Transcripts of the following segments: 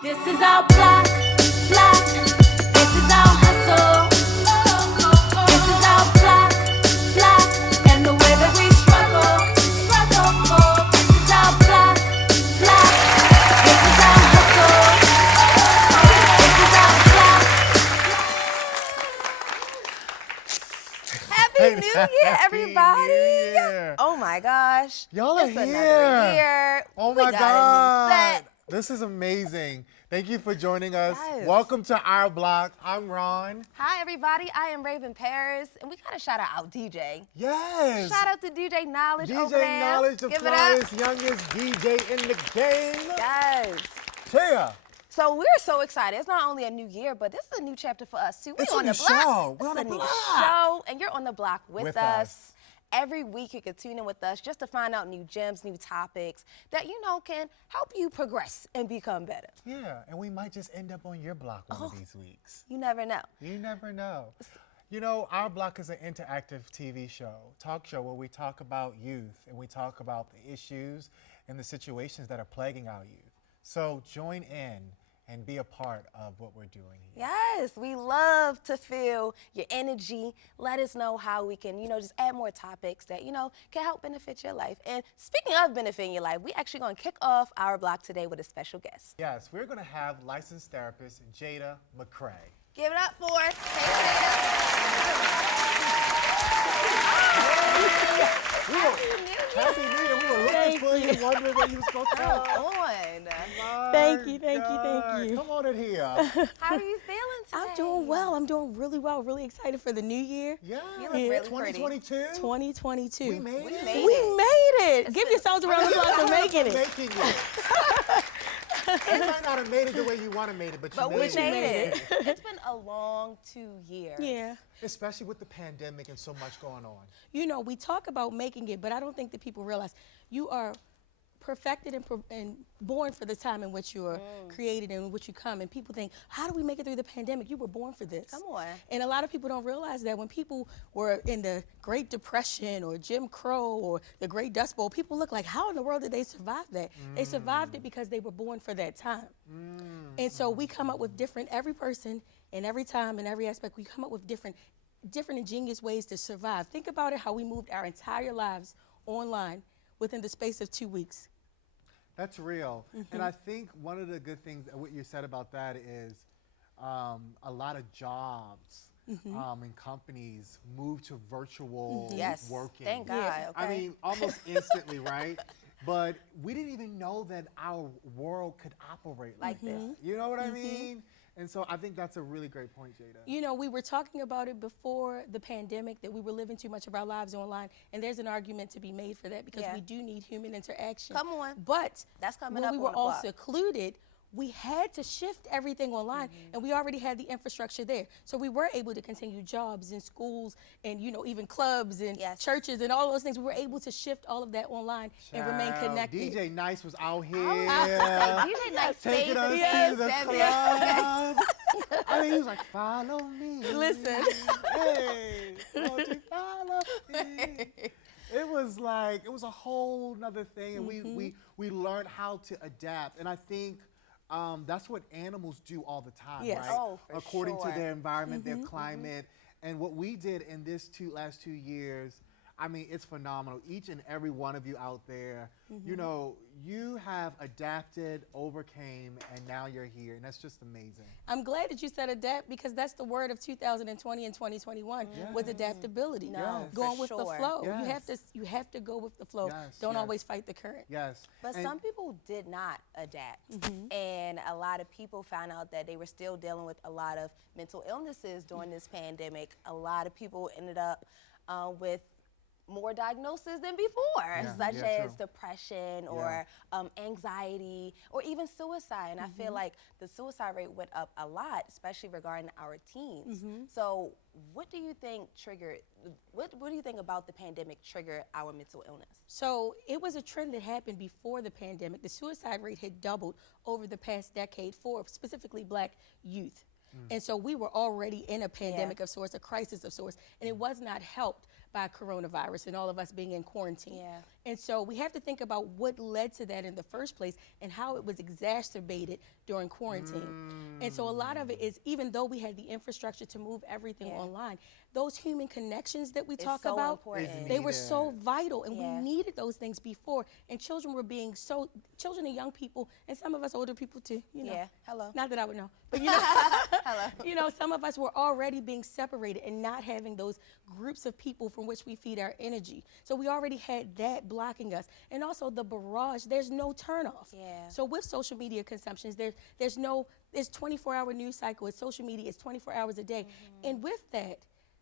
This is our block, block. This is our hustle. This is our block, block. And the way that we struggle, struggle. This is our block, block. This is our hustle. This is our block. Happy New Year, everybody! New Year. Oh my gosh. Y'all are It's here. another year. Oh We my got God. a new set. This is amazing. Thank you for joining us. Yes. Welcome to our block. I'm Ron. Hi, everybody. I am Raven Paris, and we gotta shout out DJ. Yes. Shout out to DJ Knowledge over DJ there. Knowledge, the Give it up. flyest, youngest DJ in the game. Yes. Yeah. So we're so excited. It's not only a new year, but this is a new chapter for us too. It's We're a on new the block. show. We're This on is the a new block. show, and you're on the block with With us. us. Every week you can tune in with us just to find out new gems, new topics that can help you progress and become better. Yeah, and we might just end up on your block one of these weeks. You never know. You never know. You know, our block is an interactive TV show, talk show where we talk about youth and we talk about the issues and the situations that are plaguing our youth. So join in and be a part of what we're doing here. Yes, we love to feel your energy. Let us know how we can, just add more topics that, can help benefit your life. And speaking of benefiting your life, we actually going to kick off our block today with a special guest. Yes, we're going to have licensed therapist Jada McCray. Give it up for us. Happy New Year. We were looking for you, wondering what you was going to Come say. on. Thank you. Come on in here. How are you feeling today? I'm doing well. I'm doing really well. Really excited for the new year. Yeah, You look really pretty. 2022. 2022. We made it. We made it. Give yourselves a round of applause for making it. Making it. You might not have made it the way you want to made it, but But you we made made it. It's been a long 2 years. Yeah. Especially with the pandemic and so much going on. You know, we talk about making it, but I don't think that people realize you are perfected and born for the time in which you are created and in which you come. And people think, how do we make it through the pandemic? You were born for this. Come on. And a lot of people don't realize that when people were in the Great Depression or Jim Crow or the Great Dust Bowl, people look like, how in the world did they survive that? They survived it because they were born for that time. And so we come up with every person and every time and every aspect, we come up with different ingenious ways to survive. Think about it, how we moved our entire lives online within the space of 2 weeks. That's real. And I think one of the good things, what you said about that is a lot of jobs and companies move to virtual Yes. working. Thank God. Yeah. Okay. I mean, almost instantly, right? But we didn't even know that our world could operate like Like this. You know what I mean? And so I think that's a really great point, Jada. You know, we were talking about it before the pandemic, that we were living too much of our lives online, and there's an argument to be made for that because Yeah. we do need human interaction. Come on. But That's coming when up we on were the all block. secluded, we had to shift everything online, and we already had the infrastructure there. So we were able to continue jobs and schools and, even clubs and Yes. churches and all those things. We were able to shift all of that online and remain Child, connected. DJ Nice was out here. DJ Nice Taking saved us the to the day. club. I mean, he was like, follow me. Listen. Hey, won't you follow me? It was a whole nother thing. And we learned how to adapt. And I think that's what animals do all the time, Yes. right? Oh, for According sure. to their environment, their climate. And what we did in this last 2 years, I mean, it's phenomenal. Each and every one of you out there, you have adapted, overcame, and now you're here. And that's just amazing. I'm glad that you said adapt, because that's the word of 2020 and 2021 was adaptability. No, Yes. Going for with the sure. flow. Yes. You have to go with the flow. Yes, Don't yes. always fight the current. Yes. But And- some people did not adapt. And a lot of people found out that they were still dealing with a lot of mental illnesses during this pandemic. A lot of people ended up with more diagnosis than before, such yeah, as true. depression or anxiety or even suicide. And I feel like the suicide rate went up a lot, especially regarding our teens. So what do you think what do you think about the pandemic triggered our mental illness? So it was a trend that happened before the pandemic. The suicide rate had doubled over the past decade for specifically Black youth. And so we were already in a pandemic of sorts, a crisis of sorts, and it was not helped by coronavirus and all of us being in quarantine. Yeah. And so we have to think about what led to that in the first place and how it was exacerbated during quarantine. And so a lot of it is, even though we had the infrastructure to move everything online, those human connections that we talk so about, important. they were so vital, and we Yeah. needed those things before. And children were being so, children and young people, and some of us older people too, you know. Yeah. Hello. Not that I would know, but you know, Hello. you know, some of us were already being separated and not having those groups of people from which we feed our energy. So we already had that blocking us. And also the barrage, there's no turnoff. Yeah. So with social media consumptions, there's no, it's 24-hour news cycle, it's social media, it's 24 hours a day. And with that,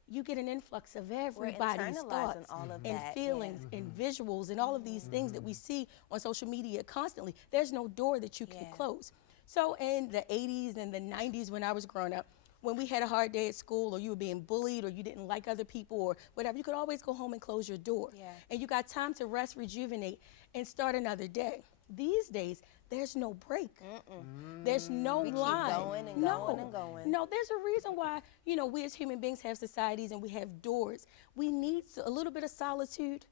you get an influx of everybody's internalizing thoughts all of and that, feelings and visuals and all of these things that we see on social media constantly. There's no door that you can close. So in the 80s and the 90s when I was growing up, when we had a hard day at school or you were being bullied or you didn't like other people or whatever, you could always go home and close your door. Yeah. And you got time to rest, rejuvenate, and start another day. These days, there's no break. There's no We keep line. going and no. going and going. No, there's a reason why, you know, we as human beings have societies and we have doors. We need a little bit of solitude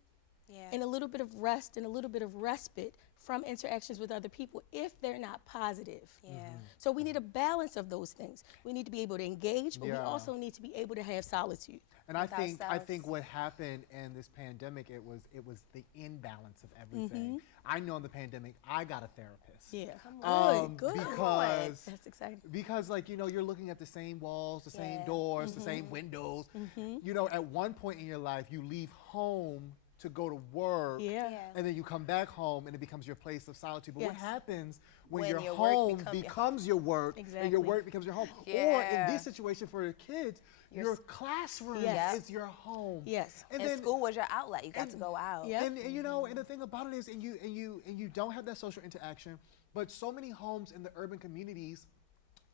Yeah. and a little bit of rest and a little bit of respite from interactions with other people if they're not positive. Yeah. So we need a balance of those things. We need to be able to engage, but we Yeah. also need to be able to have solitude. And I with think ourselves. what happened in this pandemic, it was the imbalance of everything. I know in the pandemic I got a therapist. Yeah. Good. Because That's exciting. because like, you know, you're looking at the same walls, the same Yeah. doors, the same windows. You know, at one point in your life you leave home to go to work. Yeah. Yeah. And then you come back home and it becomes your place of solitude. But what Yes. happens when When your your work home become your- becomes your work and Exactly. your work becomes your home? Or in Yeah. this situation for your kids, your classroom Yes. is your home. Yes. And And then school was your outlet. You got to and- go out. Yeah. and you know, and the thing about it is, and you don't have that social interaction. But so many homes in the urban communities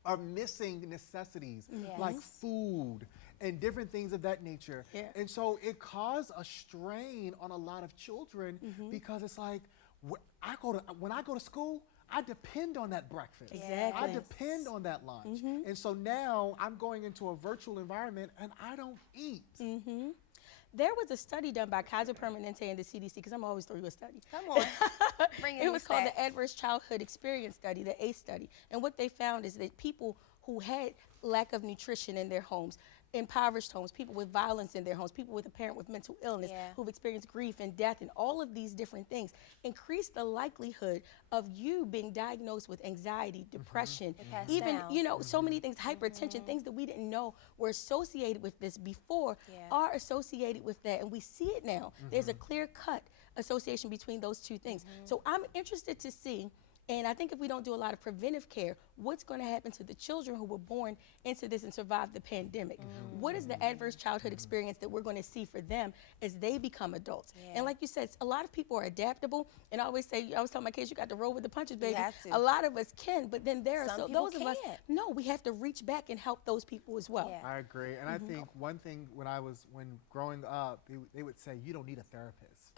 are missing necessities like food and different things of that nature. Yeah. And so it caused a strain on a lot of children because it's like when I go to school, I depend on that breakfast. Exactly. I depend on that lunch. And so now I'm going into a virtual environment and I don't eat. There was a study done by Kaiser Permanente and the CDC, because I'm always through a study. Come on. Bring in It was these called the stats. Adverse Childhood Experience Study, the ACE study. And what they found is that people who had lack of nutrition in their homes, impoverished homes, people with violence in their homes, people with a parent with mental illness, who've experienced grief and death and all of these different things, increase the likelihood of you being diagnosed with anxiety, depression, passed even, down. you know, so many things, hypertension, things that we didn't know were associated with this before are associated with that. And we see it now. There's a clear cut association between those two things. So I'm interested to see, and I think if we don't do a lot of preventive care, what's going to happen to the children who were born into this and survived the pandemic? What is the adverse childhood experience that we're going to see for them as they become adults? And like you said, a lot of people are adaptable. And I always say, I always tell my kids, you got to roll with the punches, baby. have to. A lot of us can, but then there are Some so people those of us, can't. no, we have to reach back and help those people as well. Yeah. I agree. And I think one thing when growing up, they would say, you don't need a therapist.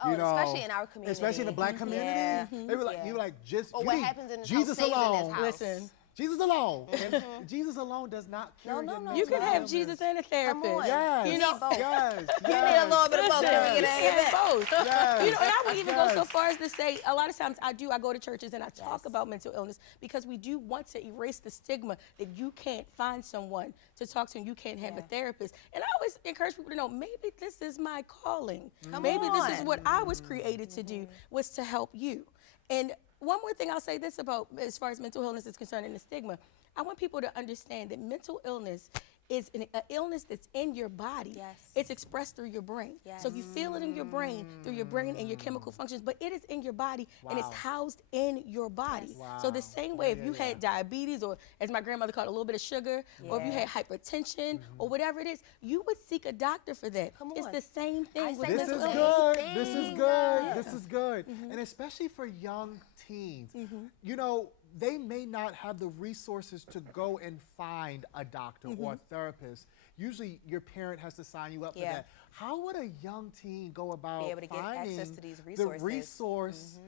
Oh, You know, especially in our community. especially in the black community. Yeah. They were like, Yeah. you were like, just Or you what need happens in this Jesus house stays alone. in this house. Listen. Jesus alone. And Jesus alone does not cure your no. mental You can have illness. Jesus and a therapist. on. Yes. You know, both. Yes. You need a little bit of both. Can we You get can that? have both. Yes. You know, and I would even go so Yes. far as to say, a lot of times I go to churches and I talk about mental illness because we do want to erase the stigma that you can't find someone to talk to and you can't have a therapist. And I always encourage people to know, maybe this is my calling. Maybe this is on. what I was created to do, was to help you. And one more thing I'll say this about, as far as mental illness is concerned and the stigma, I want people to understand that mental illness is an illness that's in your body. Yes. It's expressed through your brain. So you feel it in your brain, through your brain and your chemical functions, but it is in your body and it's Wow. housed in your body. So the Wow. same way, if Yeah, you yeah. had diabetes, or as my grandmother called it, a little bit of sugar, or if you Yeah. had hypertension or whatever it is, you would seek a doctor for that. Come It's on. the same thing I with say This the is mental same illness. good. This is thing. good. Yeah. This is good. And especially for young teens, you know, they may not have the resources to go and find a doctor or a therapist. Usually your parent has to sign you up for Yeah. that. How would a young teen go about Be able to get finding access to these the resources. resource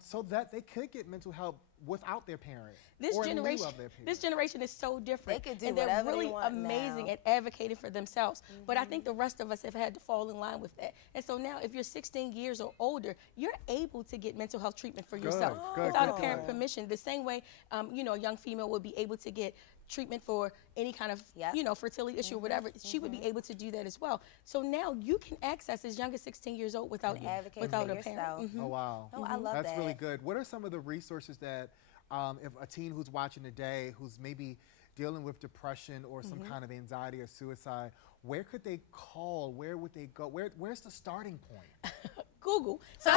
so that they could get mental help without their parent. This or in lieu generation, of their parent. this generation is so different. They could do and they're whatever they really want amazing now. at advocating for themselves. But I think the rest of us have had to fall in line with that. And so now, if you're 16 years or older, you're able to get mental health treatment for yourself good, without good, a parent good. permission. The same way, you know, a young female would be able to get treatment for any kind of, Yep. you know, fertility issue or whatever. She would be able to do that as well. So now you can access as young as 16 years old without Advocate without for a yourself. parent. Oh, wow. Oh, I love That's that. really good. What are some of the resources that, if a teen who's watching today, who's maybe dealing with depression or some kind of anxiety or suicide, where could they call? Where would they go? Where's the starting point? Google. So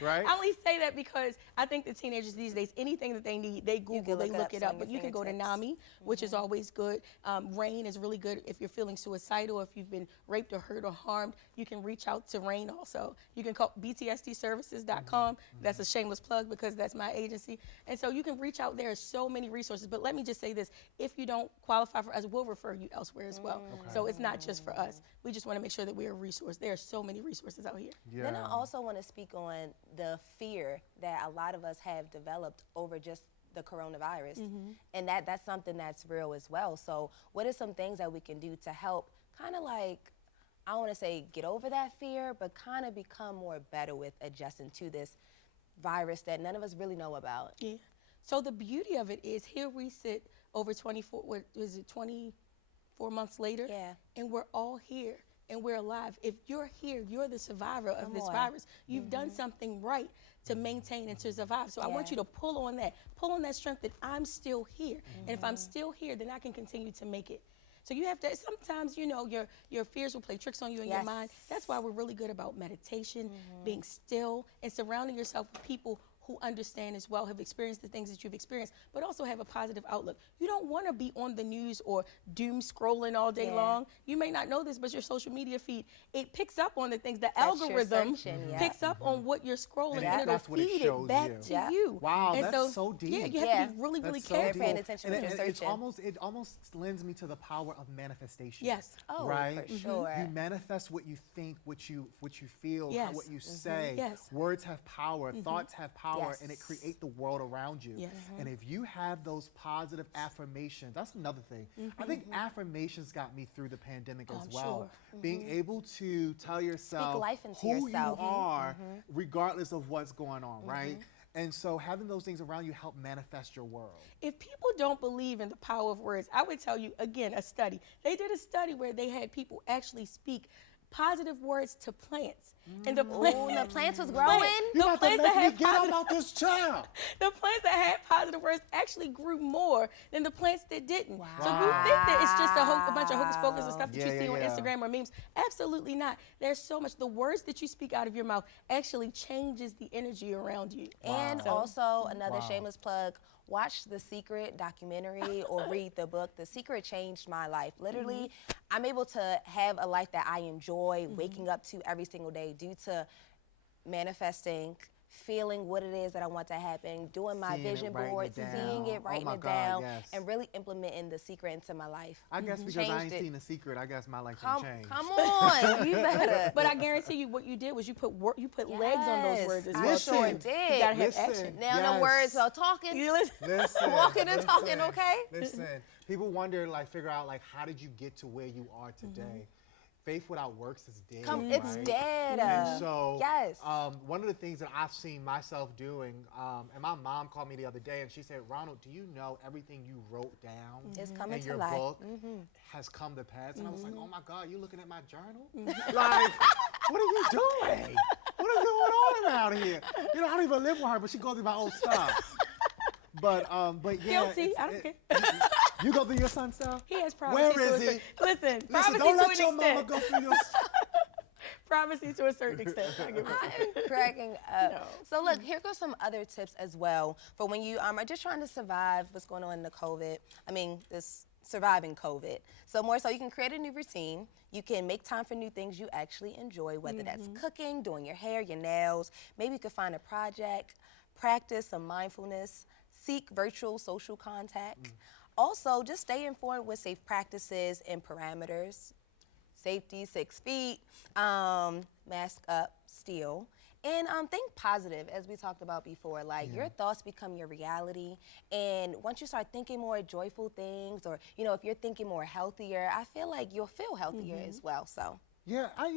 Right? I only say that because I think the teenagers these days, anything that they need, they Google, look they it look up, it so up. on But your you can go to fingertips. NAMI, which is always good. RAIN is really good if you're feeling suicidal, if you've been raped or hurt or harmed. You can reach out to RAIN also. You can call btsdservices.com. That's a shameless plug because that's my agency. And so you can reach out. There are so many resources. But let me just say this. If you don't qualify for us, we'll refer you elsewhere as well. So it's not just for us. We just want to make sure that we're a resource. There are so many resources out here. Then I also want to speak on the fear that a lot of us have developed over just the coronavirus. And that's something that's real as well. So what are some things that we can do to help kind of like, I don't want to say get over that fear, but kind of become more better with adjusting to this virus that none of us really know about? Yeah. So the beauty of it is here we sit over 24, what is it, 24 months later? Yeah. And we're all here and we're alive. If you're here, you're the survivor of Come this on. virus. You've done something right to maintain and to survive. So I want Yeah. you to pull on that strength that I'm still here. And if I'm still here, then I can continue to make it. So you have to, sometimes, you know, your fears will play tricks on you in your Yes. mind. That's why we're really good about meditation, being still, and surrounding yourself with people who understand as well, have experienced the things that you've experienced, but also have a positive outlook. You don't want to be on the news or doom scrolling all day Yeah. long. You may not know this, but your social media feed, it picks up on the things. The That's your algorithm searching, yeah. picks up on what you're scrolling, And and it'll that's what it feed shows it back you. to Yeah. you. Wow, And that's so deep. Yeah, you have Yeah. to be really, really That's so careful. Paying attention And what you're it's searching. it almost lends me to the power of manifestation. Yes. Oh, right? for sure. You manifest what you think, what you feel, Yes. what you say. Yes. Words have power, thoughts have power, and it Yes. creates the world around you. Yes. And if you have those positive affirmations, that's another thing. I think affirmations got me through the pandemic as I'm well. sure. Being able to tell yourself life into who yourself. you are, regardless of what's going on, right? And so having those things around you help manifest your world. If people don't believe in the power of words, I would tell you, again, a study. They did a study where they had people actually speak positive words to plants. And the Ooh, the plants was growing. You The about to plants that make me had get up positive, out this chair. the plants that had positive words actually grew more than the plants that didn't. Wow. So you think that it's just a bunch of hocus pocus and stuff that Yeah, you see yeah, on yeah. Instagram or memes? Absolutely not. There's so much. The words that you speak out of your mouth actually changes the energy around you. And So- also another Wow. shameless plug, watch The Secret documentary or read the book. The Secret changed my life. Literally, I'm able to have a life that I enjoy waking up to every single day due to manifesting, feeling what it is that I want to happen, doing my Seeing it, vision writing it board, down. seeing it, Oh writing my it God, down, yes. and really implementing The Secret into my life. I guess because I ain't Changed it. seen The Secret, I guess my life Come, can change. come on, you better. But I guarantee you, what you did was you put legs on those Yes, words as I well. sure too. did. You gotta have Listen. action. Now the words are talking. You listen? Listen, Walking and talking, listen, okay? Listen, people wonder, like, figure out, like, how did you get to where you are today? Faith without works is dead. It's right? dead. And so, yes. one of the things that I've seen myself doing, and my mom called me the other day and she said, Ronald, do you know everything you wrote down It's coming in to your life. book has come to pass? And I was like, oh my God, you looking at my journal? Like, what are you doing? What is going on around here? You know, I don't even live with her, but she goes through my old stuff. But yeah. Guilty. I don't care. You go through your son's stuff? He has privacy. Where to is a he? certain- Listen, Listen, privacy don't to let an your mama extent. go through your stuff. Privacy to a certain extent. I give it to you. I'm cracking up. No. So look, here goes some other tips as well for when you are just trying to survive what's going on in the COVID. This surviving COVID. So more so, you can create a new routine. You can make time for new things you actually enjoy, whether that's cooking, doing your hair, your nails. Maybe you could find a project, practice some mindfulness, seek virtual social contact. Also, just stay informed with safe practices and parameters. Safety, 6 feet, mask up still, And think positive, as we talked about before. Like, your thoughts become your reality. And once you start thinking more joyful things, or, you know, if you're thinking more healthier, I feel like you'll feel healthier as well. So. Yeah, I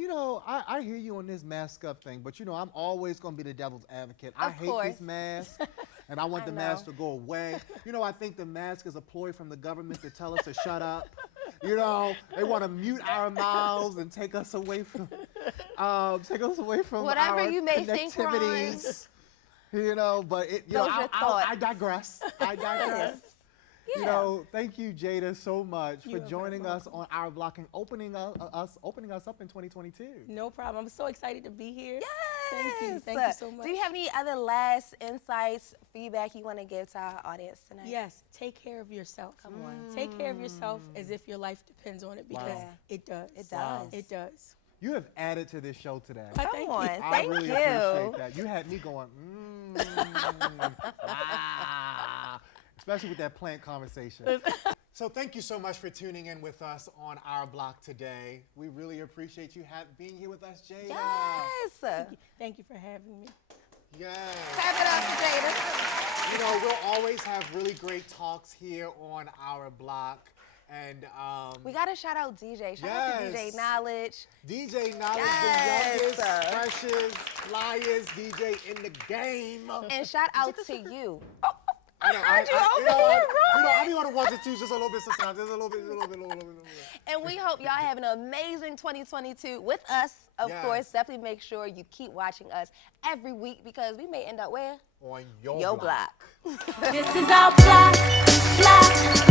hear you on this mask up thing, but I'm always going to be the devil's advocate. I hate course. this mask, and I want the mask to go away. I think the mask is a ploy from the government to tell us to shut up. They want to mute our mouths and take us away from Whatever our you may think, Ron. connectivities. But Those are thoughts. I digress. I digress. Yeah. Thank you, Jada, so much for You're joining very us on our block and opening us up in 2022. No problem. I'm so excited to be here. Yes. Thank you. Thank you so much. Do you have any other last insights, feedback you want to give to our audience tonight? Yes. Take care of yourself. Come on. Take care of yourself as if your life depends on it, because Wow. it does. It Wow. does. It does. You have added to this show today. But Come thank on. you. I Thank really you. appreciate that. You had me going, especially with that plant conversation. So thank you so much for tuning in with us on our block today. We really appreciate you being here with us, Jada. Yes. Thank you for having me. Yes. Clap it up for Jada. We'll always have really great talks here on our block. And We got to shout out DJ. Shout out to DJ Yes. Knowledge. DJ Knowledge, Yes. the youngest, freshest, flyest DJ in the game. And shout out to you. I know, heard you over here, I be on the ones and twos just a little bit sometimes. Just a little bit. And we hope y'all have an amazing 2022 with us. Of Yes. course, definitely make sure you keep watching us every week, because we may end up where? On Your block. This is our block.